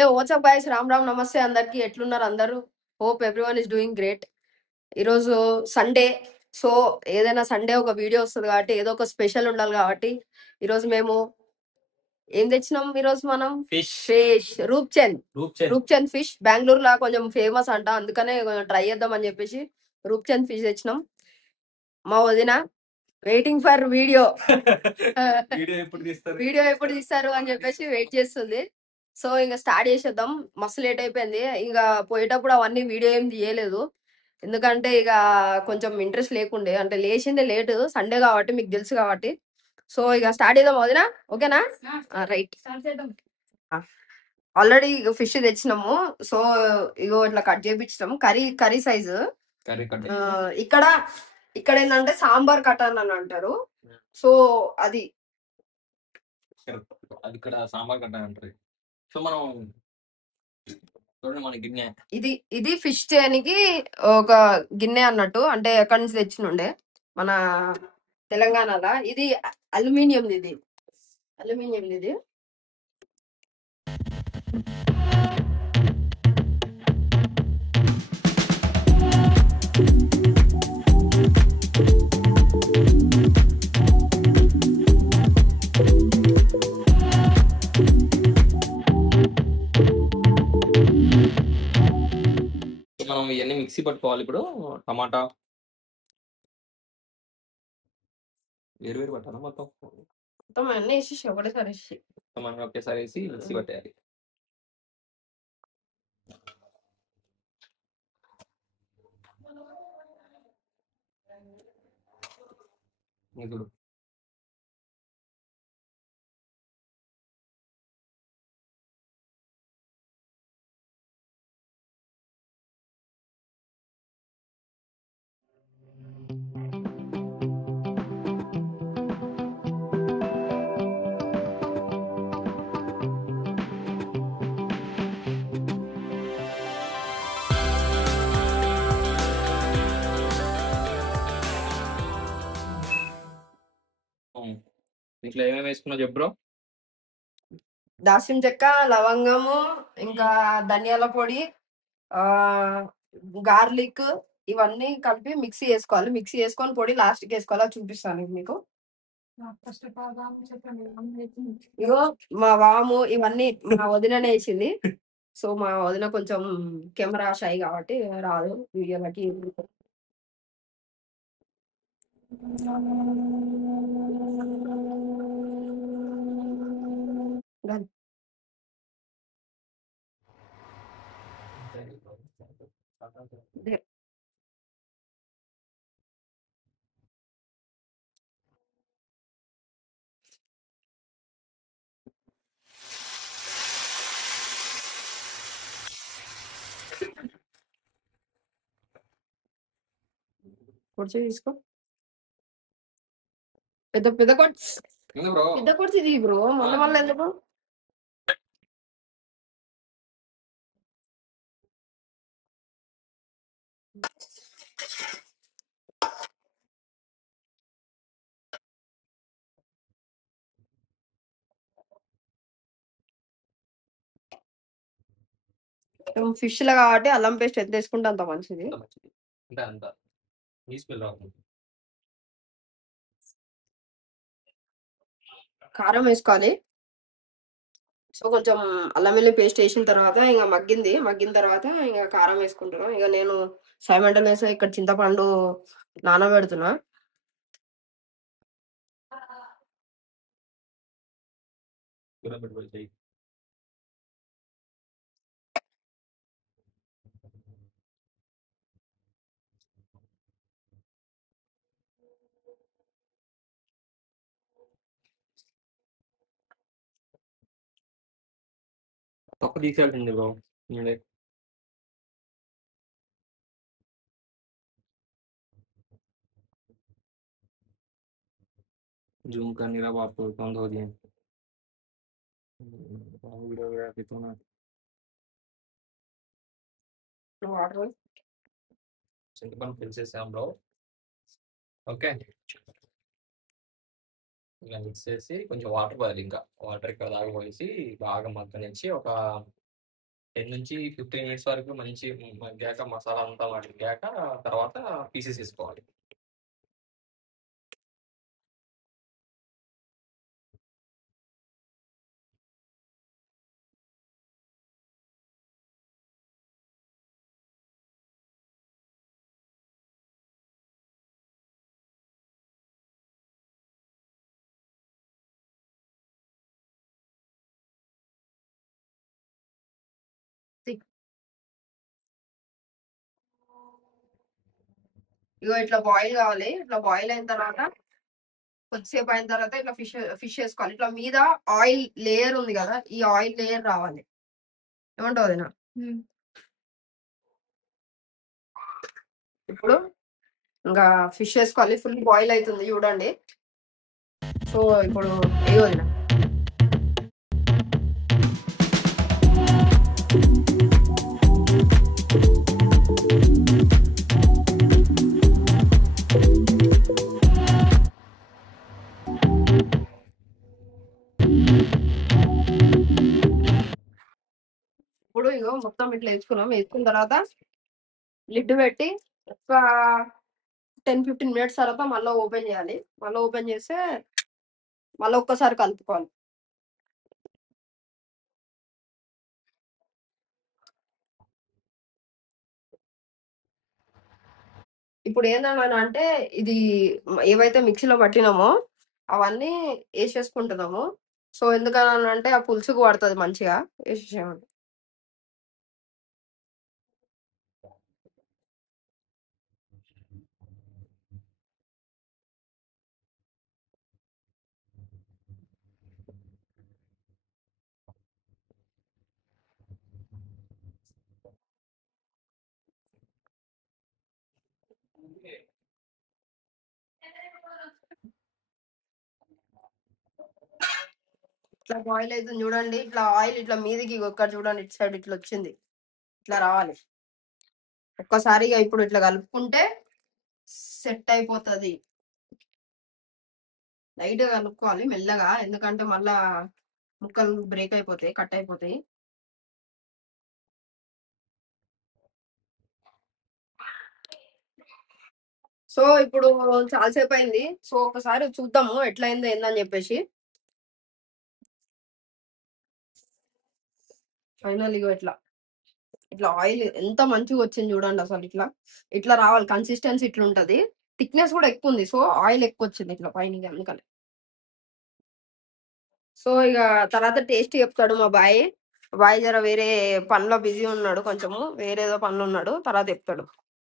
ఏ WhatsApp guys, Ram Ram, నమస్తే అందరికి. ఎట్లున్నారు అందరూ? Hope everyone is doing great. ఈరోజు సండే, సో ఏదైనా సండే ఒక వీడియో వస్తుంది కాబట్టి ఏదో ఒక స్పెషల్ ఉండాలి కాబట్టి ఈరోజు మేము ఏం తెచ్చినాం? ఈరోజు మనం fish fish, Roopchand Roopchand Roopchand fish బెంగళూరులో కొంచెం ఫేమస్ అంట, అందుకనే కొంచెం ట్రై చేద్దాం అని చెప్పేసి రూప్చంద్ ఫిష్ తెచ్చినాం. మా వదిన వెయిటింగ్ ఫర్ వీడియో వీడియో ఎప్పుడు తీస్తారు వీడియో ఎప్పుడు తీస్తారు అని చెప్పేసి వెయిట్ చేస్తుంది. సో ఇంకా స్టార్ట్ చేసేద్దాం. మస్తు లేట్ అయిపోయింది. ఇక పోయేటప్పుడు అవన్నీ వీడియో ఏం తీయలేదు, ఎందుకంటే ఇక కొంచెం ఇంట్రెస్ట్ లేకుండే, అంటే లేచిందే లేట్, సండే కాబట్టి మీకు తెలుసు కాబట్టి. సో ఇక స్టార్ట్ చేద్దాం వదినా, ఓకేనా? రైట్. ఆల్రెడీ ఫిష్ తెచ్చినాము. సో ఇగో ఇట్లా కట్ చేపించినాము, curry curry size. Curry cut ఇక్కడ ఇక్కడ ఏంటంటే సాంబార్ కటన్ అని అంటారు. సో అది అది ఇక్కడ సాంబార్ కట్ట అంటారు. సో మనం చూడండి మన గిన్నె, ఇది ఇది ఫిష్ చేయడానికి ఒక గిన్నె అన్నట్టు, అంటే ఎక్కడి నుంచి తెచ్చినుండే మన తెలంగాణలో. ఇది అల్యూమినియం, ఇది అల్యూమినియం ఇది. మనం ఇవన్నీ మిక్సీ పట్టుకోవాలి. ఇప్పుడు టమాటా వేరు వేరు పట్టాలి, మొత్తం మొత్తం అన్నీ వేసేసి ఒకటేసారి వేసి మొత్తం అన్నీ ఒకేసారి వేసి మిక్సీ పట్టేయాలి. ఇప్పుడు ఇట్లా ఏమేమి వేసుకున్నా చెప్పు బ్రో. దాల్చిన చెక్క, లవంగము, ఇంకా ధనియాల పొడి, ఆ గార్లిక్, ఇవన్నీ కలిపి మిక్సీ వేసుకోవాలి. మిక్సీ వేసుకొని పొడి లాస్ట్కి వేసుకోవాలి, అది చూపిస్తాను మీకు. ఇగో మా వాము ఇవన్నీ మా వదిననే వేసింది. సో మా వదిన కొంచెం కెమెరా షై కాబట్టి రాదు వీడియోలకి. పొడి తీసుకో, పెద్ద పెద్ద కొట్స్, ఎందుకు బ్రో? పెద్ద కొట్స్ ఇది బ్రో, మళ్ళీ మళ్ళీ ఎందుకు? ఫిష్ లా కాబట్టి అల్లం పేస్ట్ ఎంత వేసుకుంటే అంత మంచిది. అంత మంచిది, అంటే అంత ఈ స్మెల్ రాకుండా. కారం వేసుకోవాలి. సో కొంచెం అల్లం వెల్లుల్లి పేస్ట్ వేసిన తర్వాత ఇంకా మగ్గిన తర్వాత ఇంకా కారం వేసుకుంటున్నాం. ఇక నేను సైమల్టేనియస్ ఇక్కడ చింతపండు నానబెడుతున్నా. కూర పెట్టుబడి చేయి. తొక్క తీసేయాల్సింది బ్రో. जूम कर नहीं रहा, आपको बंद हो दिया वीडियोग्राफी तो ना వాటర్ చింతపండు ఫిల్ చేసాం బ్రో. ఓకే, ఇలా మిక్స్ చేసి కొంచెం వాటర్ పోయాలి. ఇంకా వాటర్ ఇక్కడ దాకా పోసి బాగా మగ్గనిచ్చి ఒక 10 నుంచి 15 మినిట్స్ వరకు మంచి మగ్గాక మసాలా అంతా మగ్గాక తర్వాత పీసెస్ వేసుకోవాలి. ఇగో ఇట్లా బాయిల్ కావాలి. ఇట్లా బాయిల్ అయిన తర్వాత కొద్దిసేపు అయిన తర్వాత ఇట్లా ఫిష్ వేసుకోవాలి. ఇట్లా మీద ఆయిల్ లేయర్ ఉంది కదా, ఈ ఆయిల్ లేయర్ రావాలి. ఏమంటావు వదినా? ఇప్పుడు ఇంకా ఫిష్ వేసుకోవాలి. ఫుల్ బాయిల్ అవుతుంది చూడండి. సో ఇప్పుడు ఏ వదినా ఇప్పుడు ఇగో మొత్తం ఇట్లా వేసుకున్నాం. వేసుకున్న తర్వాత లిడ్ పెట్టి ఒక 10-15 మినిట్స్ తర్వాత మళ్ళీ ఓపెన్ చేయాలి. మళ్ళీ ఓపెన్ చేస్తే మళ్ళీ ఒక్కసారి కలుపుకోవాలి. ఇప్పుడు ఏందన్నా అంటే ఇది ఏవైతే మిక్సీలో పట్టినామో అవన్నీ వేసేసుకుంటున్నాము. సో ఎందుకని అంటే ఆ పులుసుకు పడుతుంది మంచిగా. వేసేసామండి. ఇట్లా బాయిల్ అవుతుంది చూడండి. ఇట్లా ఆయిల్ ఇట్లా మీదికి ఒక్కడ చూడండి, ఇటు సైడ్ ఇట్లా వచ్చింది. ఇట్లా రావాలి. ఒక్కసారిగా ఇప్పుడు ఇట్లా కలుపుకుంటే సెట్ అయిపోతుంది. లైట్ గా కలుపుకోవాలి మెల్లగా, ఎందుకంటే మళ్ళా ముక్కలు బ్రేక్ అయిపోతాయి, కట్ అయిపోతాయి. సో ఇప్పుడు చాలాసేపు అయింది. సో ఒకసారి చూద్దాము ఎట్లా అయిందో ఏందని చెప్పేసి. ఫైనల్ ఇగో ఇట్లా ఇట్లా ఆయిల్ ఎంత మంచిగా వచ్చింది చూడండి. అసలు ఇట్లా ఇట్లా రావాలి. కన్సిస్టెన్సీ ఇట్లా ఉంటది. థిక్నెస్ కూడా ఎక్కువ ఉంది. సో ఆయిల్ ఎక్కువ వచ్చింది ఇట్లా పైన అందుకని. సో ఇక తర్వాత టేస్ట్ చెప్తాడు మా బాయ్. బాయ్ జర వేరే పనిలో బిజీ ఉన్నాడు, కొంచెము వేరేదో పనులు ఉన్నాడు, తర్వాత చెప్తాడు.